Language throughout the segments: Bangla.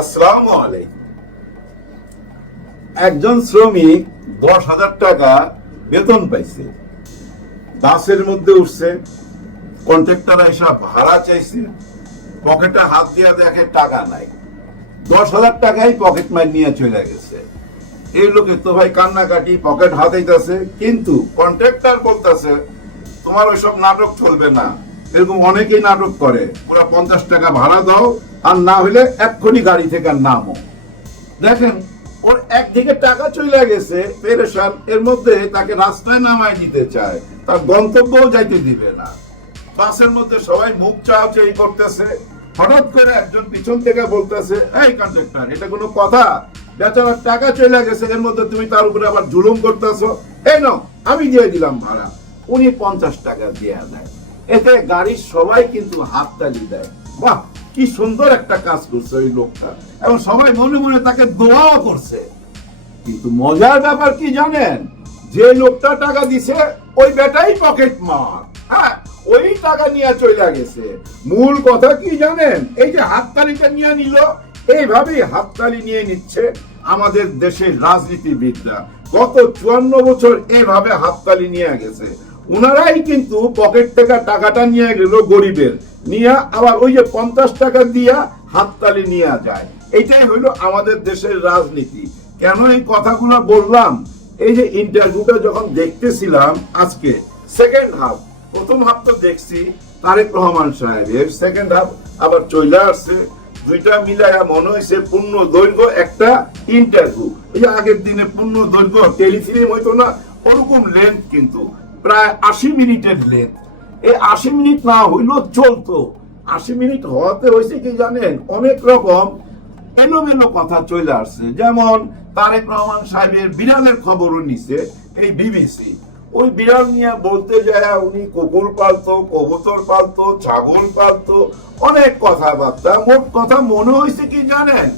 আসসালামু আলাইকুম। একজন শ্রমিক 10,000 টাকা বেতন পাইছে, বাসের মধ্যে উঠছে, কন্ট্রাক্টর এসে ভাড়া চাইছে, পকেটে হাত দিয়া দেখে টাকা নাই, 10,000 টাকাই পকেট মার নিয়ে চলে গেছে। এই লোকে তো ভাই কান্নাকাটি, পকেট হাতাইতেছে, কিন্তু কন্ট্রাক্টর বলতেছে তোমার ওইসব নাটক চলবে না। এরকম অনেকেই নাটক করে, ওরা 50 টাকা ভাড়া দাও, আর না হলে এক্ষুনি গাড়ি থেকে নামো। দেখেন ওর একদিকে টাকা চলে গেছে, পেরেশান, এর মধ্যে তাকে রাস্তায় নামায় দিতে চায়, তার গন্তব্যও যাইতে দিবে না। বাসের মধ্যে সবাই মুখ চাওয়াচাই করতেছে, হঠাৎ করে একজন পিছন থেকে বলতেছে, এই কন্ডাক্টর, এটা কোনো কথা? বেচারার টাকা চলে গেছে, এর মধ্যে তুমি তার উপরে আবার জুলুম করতেছো। এই নাও, আমি দিয়ে দিলাম ভাড়া। উনি 50 টাকা দিয়ে দেয়। এতে গাড়ির সবাই কিন্তু হাততালি দেয়, বাহ কি সুন্দর একটা কাজ করছে ওই লোকটা, এবং সবাই মনে মনে তাকে দোয়াও করছে। কিন্তু মজার ব্যাপার কি জানেন? যে লোকটা টাকা দিছে ওই বেটাই পকেট মার, হ্যাঁ, ওই টাকা নিয়ে চলে গেছে। মূল কথা কি জানেন? এই যে হাততালিটা নিয়ে নিল, এইভাবেই হাততালি নিয়ে নিচ্ছে আমাদের দেশের রাজনীতিবিদরা। গত 54 বছর এইভাবে হাততালি নিয়ে গেছে। উনারাই কিন্তু পকেট থেকে টাকাটা নিয়ে গেল গরিবের, নিয়ে আবার ওই যে 50 টাকা দিয়া হাততালি নিয়ে যায়। এটাই হইলো আমাদের দেশের রাজনীতি। কেন এই কথাগুলো বললাম? এই যে ইন্টারভিউটা যখন দেখতেছিলাম আজকে, সেকেন্ড হাফ, প্রথম হাফ তো দেখছি তারেক রহমান সাহেবের, সেকেন্ড হাফ আবার চলে আসছে, দুইটা মিলাইয়া মনে হয়েছে পূর্ণ দৈর্ঘ্য একটা ইন্টারভিউ। এই যে আগের দিনে পূর্ণ দৈর্ঘ্য টেলিফিল্ম হইতো না, ওরকম লেন্থ, কিন্তু প্রায় 80 মিনিটের লেন্থ। এই 80 মিনিট না হইলেও চলতো। 80 মিনিট হওয়াতে হয়েছে কি জানেন? অনেক রকম এলোমেলো কথা চলে আসছে। যেমন তারেক রহমান সাহেবের বিড়ালের খবরও নিছে এই বিবিসি। ওই বিড়াল নিয়ে বলতে যায় উনি কুকুর পালতো, কবুতর পালতো, ছাগল পালতো, অনেক কথাবার্তা। মোট কথা মনে হয়েছে কি জানেন?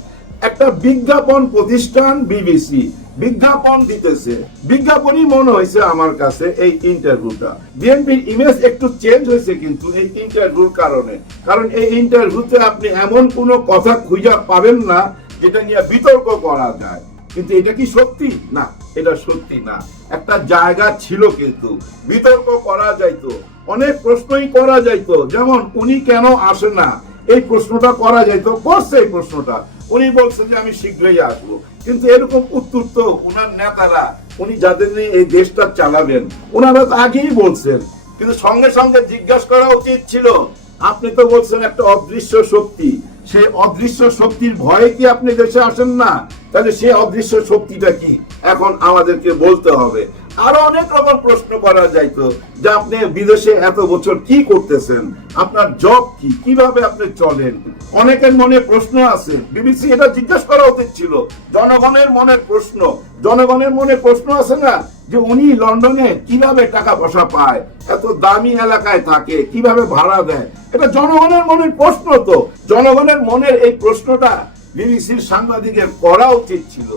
একটা বিজ্ঞাপন প্রতিষ্ঠান বিবিসি বিজ্ঞাপন দিতেছে, বিজ্ঞাপনই মনে হয়েছে আমার কাছে এই ইন্টারভিউটা। বিএনপির ইমেজ একটু চেঞ্জ হয়েছে কিন্তু এই ইন্টারভিউর কারণে, কারণ এই ইন্টারভিউতে আপনি এমন কোনো কথা খুঁজে পাবেন না যেটা নিয়ে বিতর্ক করা যায়। কিন্তু এটা কি সত্যি? না, এটা সত্যি না। একটা জায়গা ছিল কিন্তু বিতর্ক করা যাইতো, অনেক প্রশ্নই করা যাইতো। যেমন উনি কেন আসে না, এই প্রশ্নটা করা যাইতো, করছে এই প্রশ্নটা। উনি বলছে যে আমি শীঘ্রই আসবো, কিন্তু এরকম উত্তর তো উনার নেতারা, উনি যাদের নিয়ে এই দেশটা চালাবেন, ওনারা তো আগেই বলছেন। কিন্তু সঙ্গে সঙ্গে জিজ্ঞাসা করা উচিত ছিল, আপনি তো বলছেন একটা অদৃশ্য শক্তি, সেই অদৃশ্য শক্তির ভয়ে কি আপনি দেশে আসেন না? তাহলে সেই অদৃশ্য শক্তিটা কি এখন আমাদেরকে বলতে হবে। আরো অনেক রকম প্রশ্ন করা যাইতো, যে আপনি বিদেশে এত বছর কি করতেছেন, আপনার জব কি, কিভাবে আপনি চলেন। অনেকের মনে প্রশ্ন আছে, বিবিসি এটা জিজ্ঞাসা করা উচিত ছিল। জনগণের মনের প্রশ্ন, জনগণের মনে প্রশ্ন আছে না, যে উনি লন্ডনে কিভাবে টাকা পয়সা পায়, এত দামি এলাকায় থাকে, কিভাবে ভাড়া দেয়, এটা জনগণের মনের প্রশ্ন। তো জনগণের মনের এই প্রশ্নটা বিবিসির সাংবাদিকের করা উচিত ছিল,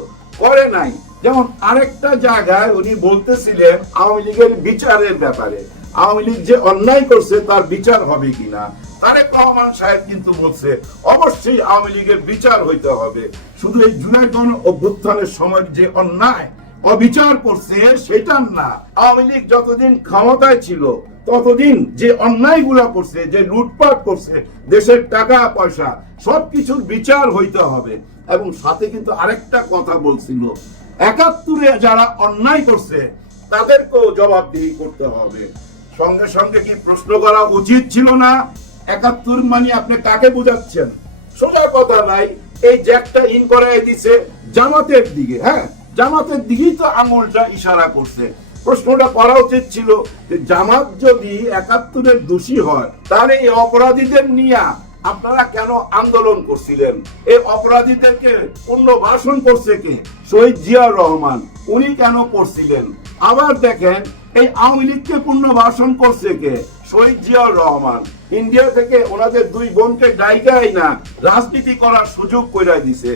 করে নাই। যেমন আরেকটা জায়গায় উনি বলতেছিলেন আওয়ামী লীগের বিচারের ব্যাপারে, আওয়ামী লীগ যে অন্যায় করছে তার বিচার হবে কিনা। তারেক রহমান সাহেব কিন্তু বলছে অবশ্যই আওয়ামী লীগের বিচার হইতে হবে। শুধু এই জুলাই গণ অভ্যুত্থানের সময় যে অন্যায় অবিচার করছে সেটা না, আওয়ামী লীগ যতদিন ক্ষমতায় ছিল ততদিন যে অন্যায়গুলো করছে, যে লুটপাট করছে, দেশের টাকা পয়সা সবকিছুর বিচার হইতে হবে। এবং সাথে কিন্তু আরেকটা কথা বলছিল, 71-এ যারা অন্যায় করছে তাদেরকেও জবাবদিহি করতে হবে। সঙ্গে সঙ্গে কি প্রশ্ন করা উচিত ছিল না, 71 মানে আপনি কাকে বোঝাচ্ছেন? সোজা কথা নাই, এই জ্যাকটা ইন করাই দিছে জামাতের দিকে। হ্যাঁ, জামাতের দিকেই তো আঙুলটা ইশারা করছে। প্রশ্নটা করা উচিত ছিল যে জামাত যদি 71-এর দোষী হয়, তাহলে এই অপরাধীদের নিয়ে আপনারা কেন আন্দোলন করছিলেন? এই অপরাধীদেরকে পুনর্বাসন করছে কে? শহীদ জিয়াউর রহমান, উনি কেন করছিলেন? আবার দেখেন এই আওয়ামী লীগকে পুনর্বাসন করছে কে? শহীদ জিয়াউর রহমান। ইন্ডিয়া থেকে ওনাদের দুই বোনকে ডাইকাই না রাজনীতি করার সুযোগ করে দিছে।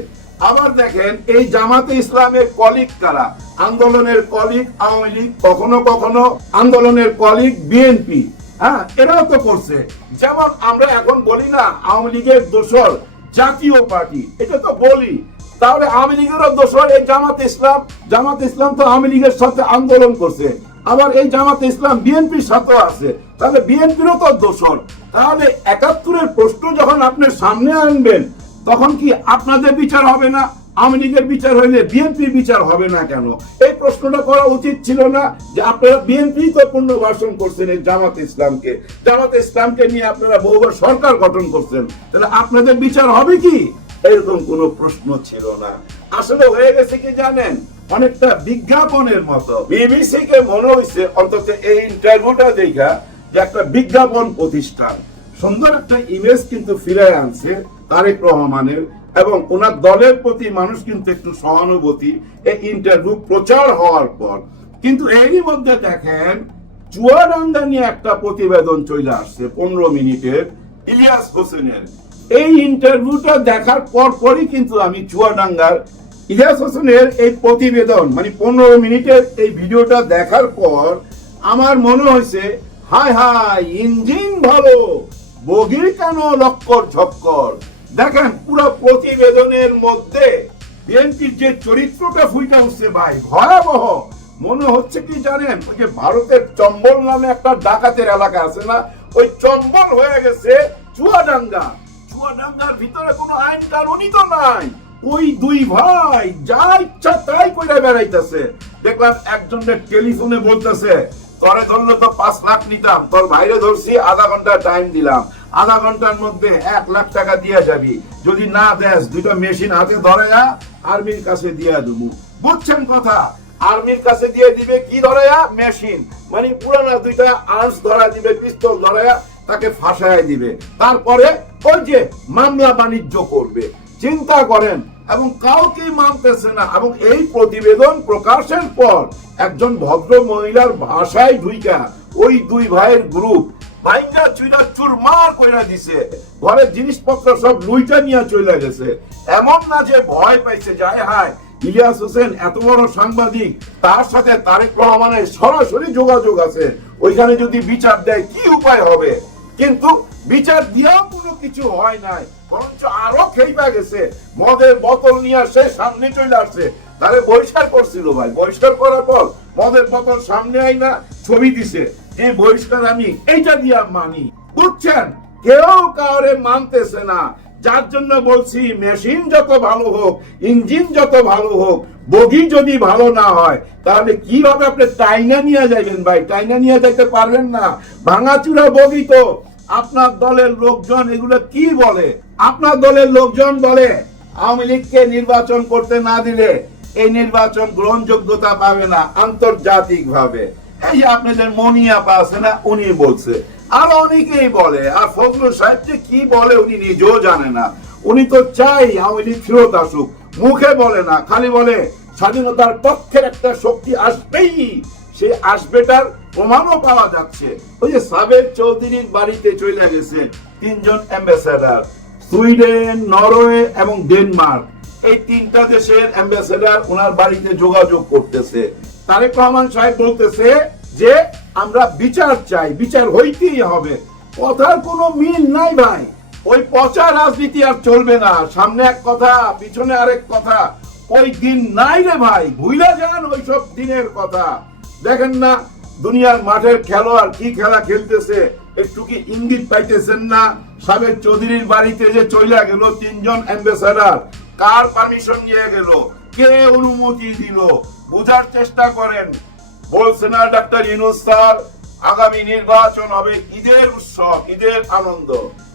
আবার দেখেন এই জামাতে ইসলামের কলিগ কারা? আন্দোলনের কলিগ আওয়ামী লীগ, কখনো কখনো আন্দোলনের কলিগ বিএনপি। হ্যাঁ, এরাও তো করছে। যেমন আমরা এখন বলি না আওয়ামী লীগের দোসর জাতীয় পার্টি, এটা তো বলি। তাহলে আওয়ামী লীগেরও দোষর এই জামাত ইসলাম। জামাত ইসলাম তো আওয়ামী লীগের সাথে আন্দোলন করছে, আবার এই জামাত ইসলাম বিএনপির সাথেও আছে, তাহলে বিএনপিরও তো দোষর। তাহলে ৭১-এর প্রশ্ন যখন আপনি সামনে আনবেন, তখন কি আপনাদের বিচার হবে না? আওয়ামী লীগের বিচার হইলে বিএনপির বিচার হবে না কেন? এই প্রশ্নটা করা উচিত ছিল না? যে আপনারা বিএনপি তো পুনর্বাসন করছেন এই জামাত ইসলামকে, জামাত ইসলামকে নিয়ে আপনারা বহুবার সরকার গঠন করছেন, তাহলে আপনাদের বিচার হবে কি? এরকম কোনো প্রশ্ন ছিল না। আসলে হয়ে গেছে কি জানেন, অনেকটা বিজ্ঞাপনের মতো। বিবিসি কে মনে হয়েছে অন্তত এই ইন্টারভিউটা দেখা যে একটা বিজ্ঞাপন প্রতিষ্ঠান। সুন্দর একটা ইমেজ কিন্তু ফিরে আনছে তারেক রহমানের, এবং ওনার দলের প্রতি মানুষ কিন্তু একটু সহানুভূতি এই ইন্টারভিউ প্রচার হওয়ার পর। কিন্তু এরই মধ্যে দেখেন চুয়াডাঙ্গা নিয়ে একটা প্রতিবেদন চলে আসছে 15 মিনিটের, ইলিয়াস হোসেনের। এই ইন্টারভিউটা দেখার পরই কিন্তু আমি চুয়াডাঙ্গার ইলিয়াস হোসেনের এই প্রতিবেদন মানে 15 মিনিটের এই ভিডিওটা দেখার পর আমার মনে হয়েছে, হায় হায়, ইঞ্জিন ভালো, বগির কেন লক্কর ঝক্কর। দেখেন পুরো প্রতিবেদনের মধ্যে বিএনপির যে চরিত্রটা ফুটে উঠছে ভাই, ভয়াবহ। মনে হচ্ছে কি জানেন, ওই যে ভারতের চম্বল নামে একটা ডাকাতের এলাকা আছে না, ওই চম্বল হয়ে গেছে চুয়াডাঙ্গা। চুয়াডাঙ্গার ভিতরে কোনো আইন কানুনই তো নাই, ওই দুই ভাই যা ইচ্ছা তাই কইরা বেড়াইতেছে। দেখলাম একজনের টেলিফোনে বলতেছে, তোরে ধরলে তো 5 লাখ নিতাম, তোর ভাইরে ধরছি, আধা ঘন্টা টাইম দিলাম, আধা ঘন্টার মধ্যে 1 লাখ টাকা দিয়ে যাবি, যদি না দেস 2টা মেশিন হাতে ধরে আর্মির কাছে দিয়ে দেবো। বুঝছেন কথা? আর্মির কাছে দিয়ে দিবে কি ধরে? মেশিন, মানে পুরানা 2টা আর্মস ধরা দিবে, পিস্তল ধরে তাকে ফাঁসায় দিবে, তারপরে ওই যে মামলা বাণিজ্য করবে। চিন্তা করেন, এবং কাউকে মানতেছে না। এবং এই প্রতিবেদন প্রকাশের পর একজন ভদ্র মহিলার ভাষায় ঢুইকা ওই দুই ভাইয়ের গ্রুপ ভাইঙ্গা চুইরা চুরমার কইরা দিছে, ঘরের জিনিসপত্র সব লুইটা নিয়ে চলে গেছে। এমন না যে ভয় পাইছে, যায় হায় ইলিয়াস হোসেন এত বড় সাংবাদিক, তার সাথে তারেক রহমানের সরাসরি যোগাযোগ আছে, ওইখানে যদি বিচার দেয় কি উপায় হবে? কিন্তু বিচার দিয়েও কোনো কিছু হয় নাই, বরঞ্চ আরো খেইবা গেছে। মদের বোতল নিয়ে আসে, সামনে চলে আসছে, তারে বহিষ্কার করছিল ভাই। বহিষ্কার করার পর মদের বোতল সামনে আই না ছবি দিছে, এই বহিষ্কার আমি এইটা দিয়া মানি। বুঝছেন? কেউ কাউরে মানতেছে না। যার জন্য বলছি, মেশিন যত ভালো হোক, ইঞ্জিন যত ভালো হোক, বগি যদি ভালো না হয়, তাহলে কিভাবে আপনি টাইনা নিয়ে যাবেন ভাই? টাইনা নিয়ে যাইতে পারবেন না। ভাঙাচুরা বগি তো আপনার দলের লোকজন এগুলো কি বলে? আপনার দলের লোকজন বলে আওয়ামী লীগকে নির্বাচন করতে না দিলে এই নির্বাচন গ্রহণযোগ্যতা পাবে না আন্তর্জাতিক ভাবে। এই যে আপনাদের মনিয়াপা আছে না, উনি বলছে, আর অনেকেই বলে। আর ফজলুল সাহেব যে কি বলে উনি নিজেও জানে না। উনি তো চাই আওয়ামী লীগ ফেরত আসুক, মুখে বলে না, খালি বলে স্বাধীনতার পক্ষের একটা শক্তি আসবেই। সে আসবেটার প্রমাণও পাওয়া যাচ্ছে। ওই যে সাবের চৌধুরীর বাড়িতে চলে গেছে 3 জন অ্যাম্বাসেডার, সুইডেন, নরওয়ে এবং ডেনমার্ক। এই 3টা দেশের অ্যাম্বাসেডার ওনার বাড়িতে যোগাযোগ করতেছে। তারেক রহমান সাহেব বলতেছে যে আমরা বিচার চাই, বিচার হইতেই হবে। কথার কোনো মিল নাই ভাই। ওই পচা রাজনীতি আর চলবে না। সামনে এক কথা, পিছনে আরেক কথা। ওই দিন নাই রে ভাই, ভুইলা যান ওইসব দিনের কথা। দেখেন না দুনিয়ার মাঠের খেলোয়াড় কি খেলা খেলতেছে, একটু কি ইঙ্গিত পাইতেছেন না? সাবের চৌধুরীর বাড়িতে যে চইলা গেল 3 জন অ্যাম্বাসেডার, কার পারমিশন নিয়ে গেল, কে অনুমতি দিল? বোঝার চেষ্টা করেন। বলছে না ডাক্তার ইউনূস স্যার, আগামী নির্বাচন হবে ঈদের উৎসব, ঈদের আনন্দ।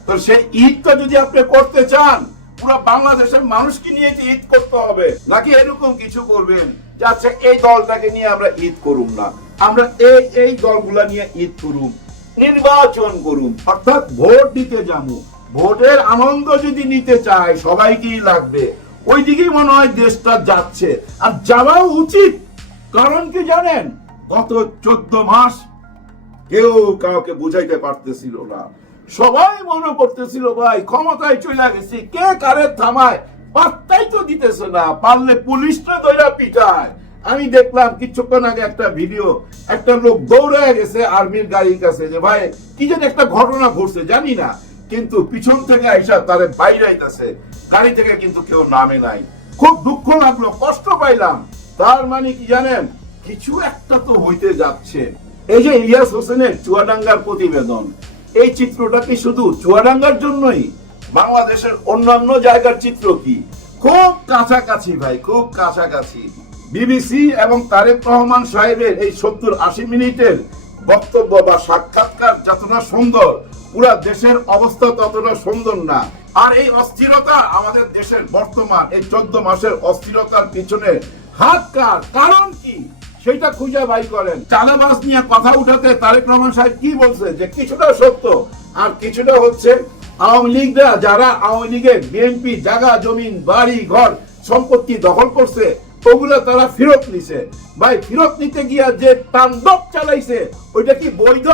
তো সেই ঈদটা যদি আপনি করতে চান, পুরো বাংলাদেশের মানুষকে নিয়ে ঈদ করতে হবে, নাকি এরকম কিছু করবেন যে আচ্ছা এই দলটাকে নিয়ে আমরা ঈদ করুম না, আমরা এই দলগুলা নিয়ে ঈদ করুম, নির্বাচন করুম, অর্থাৎ ভোট দিতে যাবো। ভোটের আনন্দ যদি নিতে চায় সবাইকেই লাগবে। ওই দিকেই মনে হয় দেশটা যাচ্ছে, আর যাওয়া উচিত। কারণ কি জানেন, গত 14 মাস কেউ কাউকে বুঝাইতে পারতেছিল না। সবাই মনে করতেছিল ভাই ক্ষমতায় চলে গেছি, কে কারে থামায় পাত্তাই তো দিতেছে না, পারলে পুলিশটা ধইরা পিটায়। আমি দেখলাম কিছুক্ষণ আগে একটা ভিডিও, একটা লোক দৌড়ে গেছে আর্মির গাড়ির কাছে, যে ভাই কি যেন একটা ঘটনা ঘটছে জানি না, কিন্তু পিছন থেকে আইসা তারে বাইরে আইতাছে, গাড়ি থেকে কিন্তু কেউ নামে নাই। খুব দুঃখ লাগলো, কষ্ট পাইলাম। তার মানে কি জানেন, কিছু একটা তো হইতে যাচ্ছে। এই যে ইলিয়াস হোসেনের চুয়াডাঙ্গার প্রতিবেদন, এই চিত্রটা কি শুধু চুয়াডাঙ্গার জন্যই? বাংলাদেশের অন্যান্য জায়গার চিত্র কি? খুব কাছাকাছি ভাই, খুব কাছাকাছি। বিবিসি এবং তারেক রহমান সাহেবের এই 70-80 মিনিটের বক্তব্য বা সাক্ষাৎকার যতটা সুন্দর, পুরা দেশের অবস্থা ততটা সুন্দর না। আর এই অস্থিরতা, আমাদের দেশের বর্তমান এই 14 মাসের অস্থিরতার পিছনে হাত কার, কারণ কি, সেটা খুঁজে বাই করেন। চাঁদাবাজ নিয়ে কথা উঠাতে তারেক রহমান সাহেব কি বলছে, যে কিছুটা সত্য আর কিছুটা হচ্ছে আওয়ামী লীগরা, যারা আওয়ামী লীগের বিএনপি জায়গা জমিন বাড়ি ঘর সম্পত্তি দখল করছে, ওগুলো তারা ফেরত নিছে। ভাই, ফেরত নিতে গিয়া যে তাণ্ডব চালাইছে, ওইটা কি বৈধ?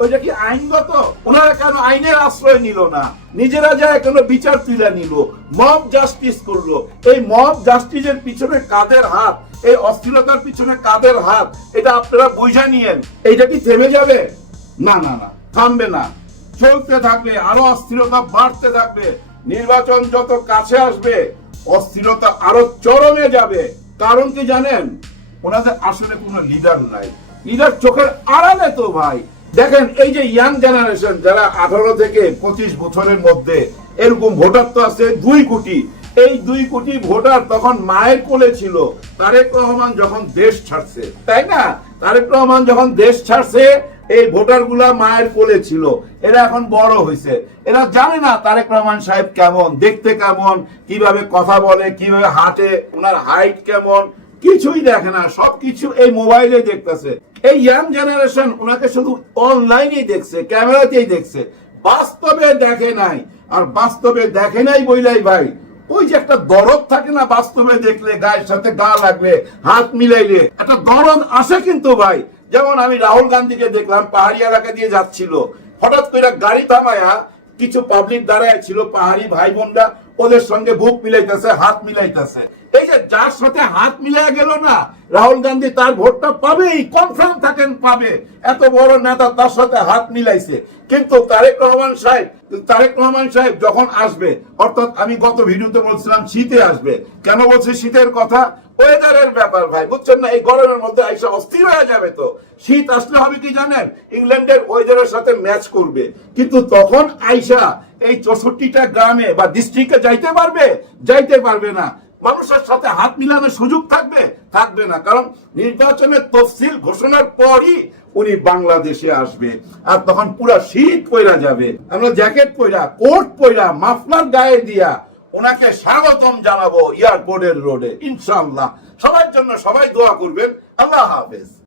ওইটা কি আইনগত? ওনারা কেন আইনের আশ্রয় নিল না? নিজেরা যায় কেন বিচার তুলে নিল? মব জাস্টিস করলো। এই মব জাস্টিসের পিছনে কাদের হাত, এই অস্থিরতার পিছনে কাদের হাত, এটা আপনারা বুঝে নিয়েন। এইটা কি থেমে যাবে? না না না, থামবে না, চলতে থাকবে, আরো অস্থিরতা বাড়তে থাকবে। নির্বাচন যত কাছে আসবে, অস্থিরতা আরো চরমে যাবে। কারণ কি জানেন, ওনাদের আসলে কোনো লিডার নাই। লিডার চোখের আড়ালে তো ভাই। দেখেন, এই যে ইয়াং জেনারেশন, যারা 18 থেকে 25 বছরের মধ্যে, এরকম ভোটার তো আছে 2 কোটি। এই 2 কোটি ভোটার তখন মায়ের কোলে ছিল তারেক রহমান যখন দেশ ছাড়ছে, তাই না? তারেক রহমান যখন দেশ ছাড়ছে, এই ভোটার গুলা মায়ের কোলে ছিল। এরা এখন বড় হয়েছে, এরা জানে না তারেক রহমান সাহেব কেমন দেখতে, কেমন কিভাবে কথা বলে, কিভাবে হাঁটে, ওনার হাইট কেমন, কিছুই দেখে না। সবকিছু এই মোবাইলে দেখতেছে। এই ইয়াং জেনারেশন ওনাকে শুধু অনলাইনেই দেখছে, ক্যামেরাতেই দেখছে, বাস্তবে দেখে নাই। আর বাস্তবে দেখে নাই বইলাই ভাই, ওই যে একটা দরদ থাকে না, বাস্তবে দেখলে, গায়ের সাথে গা লাগলে, হাত মিলাইলে একটা দরদ আসে কিন্তু ভাই। যেমন আমি রাহুল গান্ধীকে দেখলাম, পাহাড়ি এলাকা দিয়ে যাচ্ছিল, হঠাৎ করে গাড়ি থামায়া কিছু পাবলিক দাঁড়ায় ছিল, পাহাড়ি ভাই বোনরা, ওদের সঙ্গে বুক মিলাইতেছে, হাত মিলাইতেছে। এই যে যার সাথে হাত মিলাই গেল না, রাহুল গান্ধী তার ভোটটা পাবেই, কনফার্ম থাকেন পাবে। এত বড় নেতা তার সাথে হাত মিলাইছে। কিন্তু তারেক রহমান সাহেব যখন আসবে, অর্থাৎ আমি গত ভিডিওতে বলছিলাম শীতে আসবে। কেন বলছি শীতের কথা? ওয়েদারের ব্যাপার ভাই, বুঝছেন না? এই গরমের মধ্যে আইসা অস্থির হয়ে যাবে। তো শীত আসলে হবে কি জানেন, ইংল্যান্ডের ওয়েদারের সাথে ম্যাচ করবে। কিন্তু তখন আইসা এই 64টা গ্রামে বা ডিস্ট্রিক্টে যাইতে পারবে না। মানুষের সাথে হাত মিলানোর সুযোগ থাকবে না। কারণ নির্বাচনের তফসিল ঘোষণার পরই উনি বাংলাদেশে আসবে। আর তখন পুরা শীত পইরা যাবে। আমরা জ্যাকেট পইরা, কোট পইরা, মাফলার গায়ে দিয়া ওনাকে স্বাগতম জানাবো এয়ারপোর্টের রোডে, ইনশাআল্লাহ। সবার জন্য সবাই দোয়া করবেন। আল্লাহ হাফেজ।